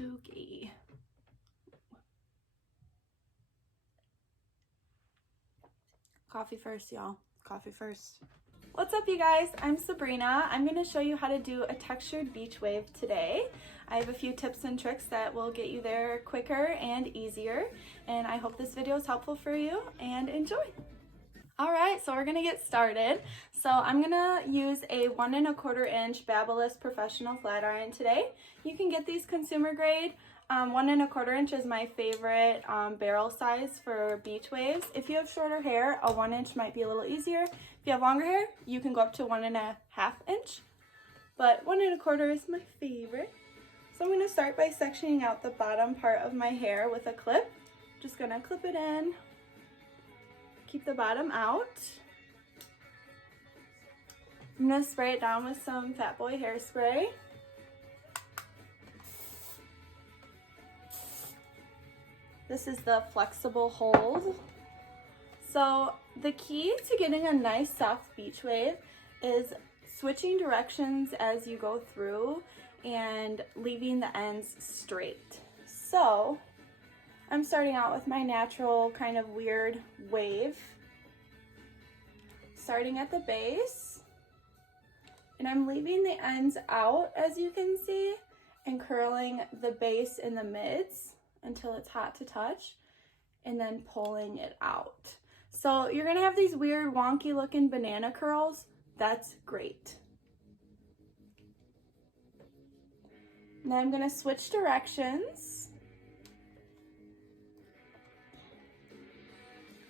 Okay. Coffee first, y'all. Coffee first. What's up, you guys? I'm Sabrina. I'm going to show you how to do a textured beach wave today. I have a few tips and tricks that will get you there quicker and easier, and I hope this video is helpful for you, and enjoy. All right, so we're gonna get started. So I'm gonna use a 1 1/4 inch BabyLiss professional flat iron today. You can get these consumer grade. 1 1/4 inch is my favorite barrel size for beach waves. If you have shorter hair, a 1 inch might be a little easier. If you have longer hair, you can go up to 1 1/2 inch, but 1 1/4 is my favorite. So I'm gonna start by sectioning out the bottom part of my hair with a clip. Just gonna clip it in. Keep the bottom out. I'm going to spray it down with some Fatboy hairspray. This is the flexible hold. So the key to getting a nice soft beach wave is switching directions as you go through and leaving the ends straight. So I'm starting out with my natural kind of weird wave, starting at the base, and I'm leaving the ends out, as you can see, and curling the base in the mids until it's hot to touch, and then pulling it out. So you're gonna have these weird wonky looking banana curls. That's great. Now I'm gonna switch directions,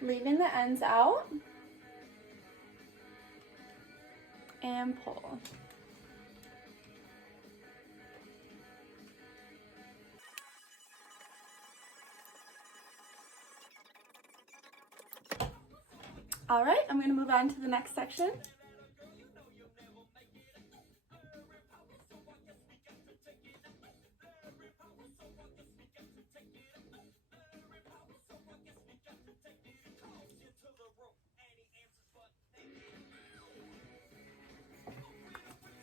leaving the ends out, and pull. All right, I'm gonna move on to the next section.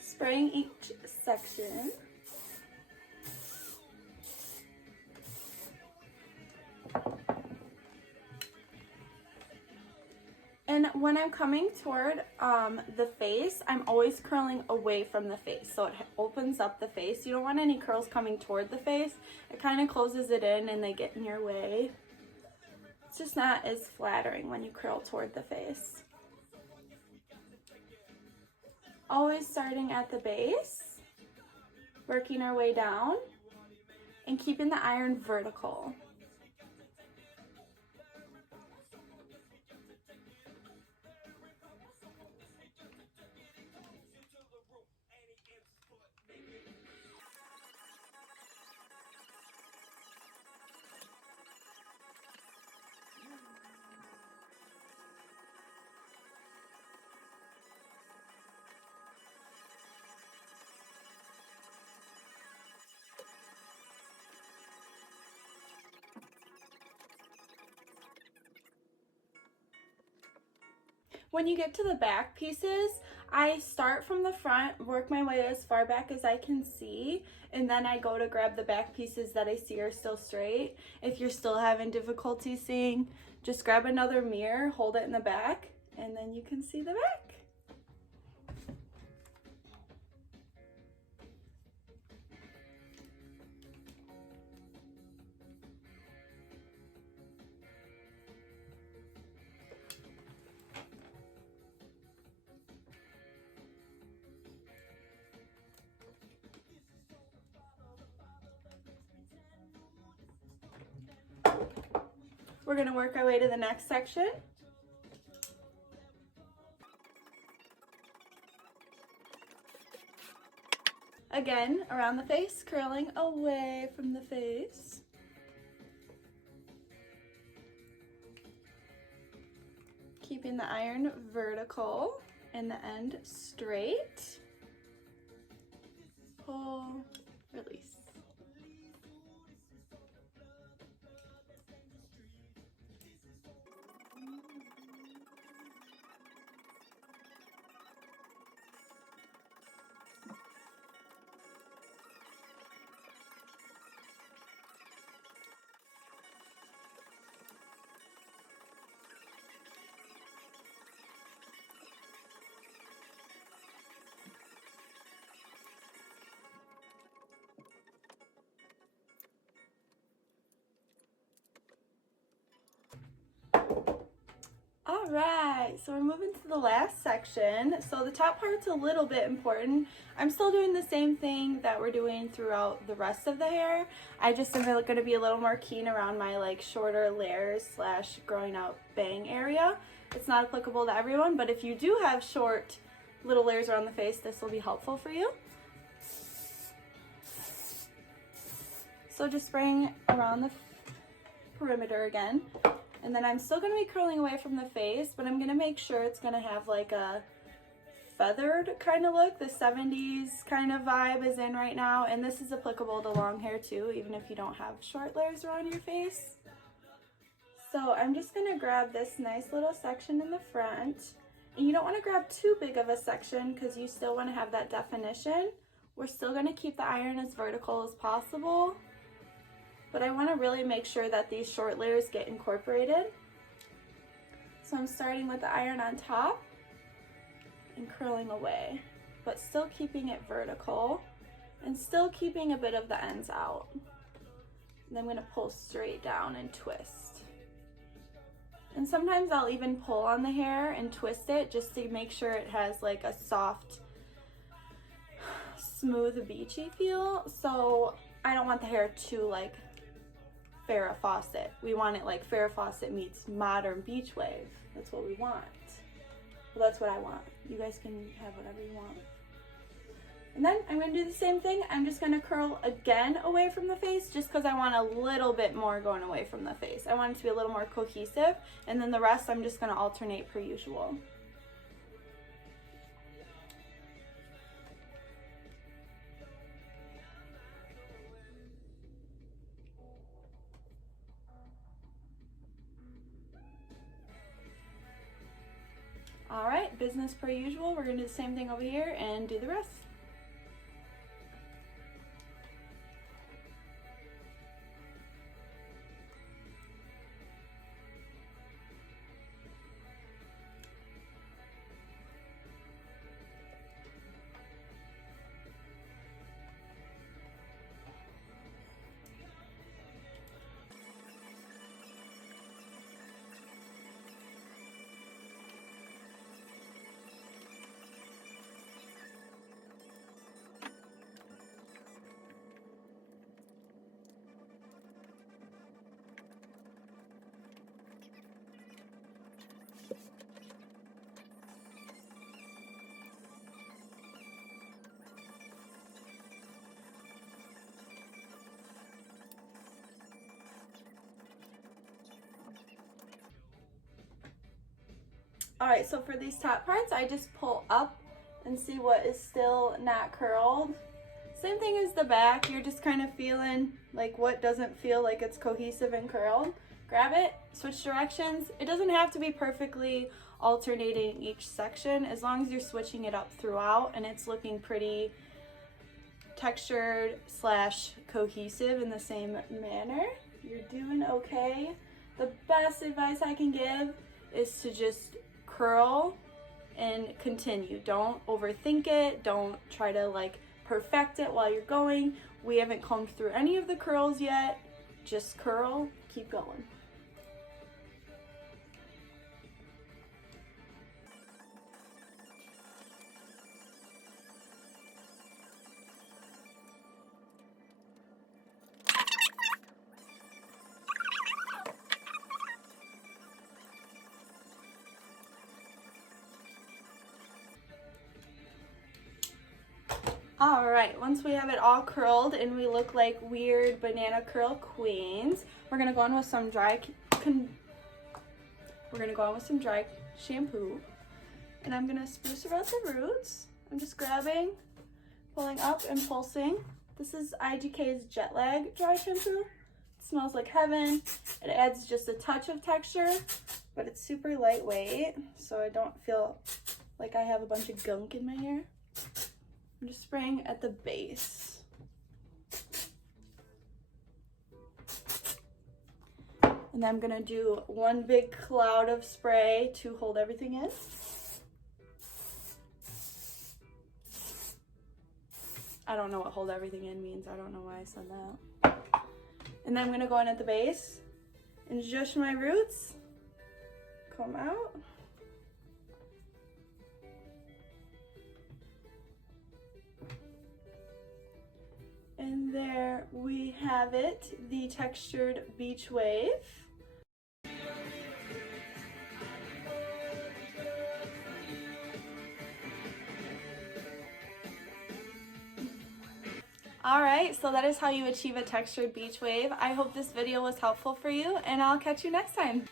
Spraying each section. And when I'm coming toward the face, I'm always curling away from the face, so it opens up the face. You don't want any curls coming toward the face. It kind of closes it in and they get in your way. It's just not as flattering when you curl toward the face. Always starting at the base, working our way down, and keeping the iron vertical. When you get to the back pieces, I start from the front, work my way as far back as I can see, and then I go to grab the back pieces that I see are still straight. If you're still having difficulty seeing, just grab another mirror, hold it in the back, and then you can see the back. We're going to work our way to the next section. Again, around the face, curling away from the face. Keeping the iron vertical and the end straight. Pull, release. Alright, so we're moving to the last section. So the top part's a little bit important. I'm still doing the same thing that we're doing throughout the rest of the hair. I just am going to be a little more keen around my like shorter layers slash growing out bang area. It's not applicable to everyone, but if you do have short little layers around the face, this will be helpful for you. So just spraying around the perimeter again. And then I'm still going to be curling away from the face, but I'm going to make sure it's going to have like a feathered kind of look. The 70s kind of vibe is in right now, and this is applicable to long hair too, even if you don't have short layers around your face. So I'm just going to grab this nice little section in the front. And you don't want to grab too big of a section because you still want to have that definition. We're still going to keep the iron as vertical as possible, but I want to really make sure that these short layers get incorporated. So I'm starting with the iron on top and curling away, but still keeping it vertical and still keeping a bit of the ends out. And then I'm going to pull straight down and twist. And sometimes I'll even pull on the hair and twist it just to make sure it has like a soft, smooth, beachy feel. So I don't want the hair too like Farrah Fawcett. We want it like Farrah Fawcett meets modern beach wave. That's what we want. Well, that's what I want. You guys can have whatever you want. And then I'm going to do the same thing. I'm just going to curl again away from the face just because I want a little bit more going away from the face. I want it to be a little more cohesive, and then the rest I'm just going to alternate per usual. All right, business per usual. We're going to do the same thing over here and do the rest. All right, so for these top parts, I just pull up and see what is still not curled. Same thing as the back. You're just kind of feeling like what doesn't feel like it's cohesive and curled. Grab it, switch directions. It doesn't have to be perfectly alternating each section, as long as you're switching it up throughout and it's looking pretty textured slash cohesive in the same manner. You're doing okay. The best advice I can give is to just curl and continue. Don't overthink it. Don't try to like perfect it while you're going. We haven't combed through any of the curls yet. Just curl, keep going. All right, once we have it all curled and we look like weird banana curl queens, we're gonna go on with some dry shampoo, and I'm gonna spruce around the roots. I'm just grabbing, pulling up and pulsing. This is IGK's Jet Lag dry shampoo. It smells like heaven. It adds just a touch of texture, but it's super lightweight, so I don't feel like I have a bunch of gunk in my hair. I'm just spraying at the base. And then I'm gonna do one big cloud of spray to hold everything in. I don't know what hold everything in means. I don't know why I said that. And then I'm gonna go in at the base and zhuzh my roots, comb out. There we have it, the textured beach wave. Alright, so that is how you achieve a textured beach wave. I hope this video was helpful for you, and I'll catch you next time.